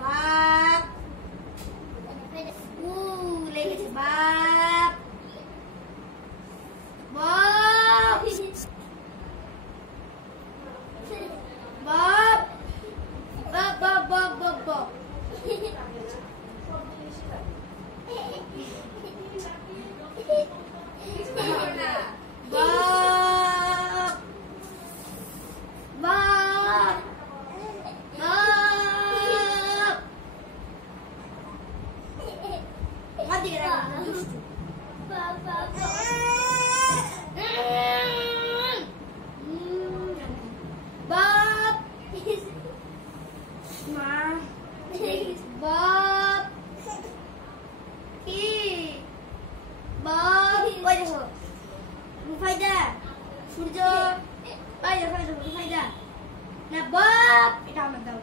বাপ লেগেছে বাপ বাপ বাপ বাপ বাপ বাপ বাপ বাপ Rufaida, Surjo, ayo Rufaida, Rufaida. Nah, Bob, itu amat dong,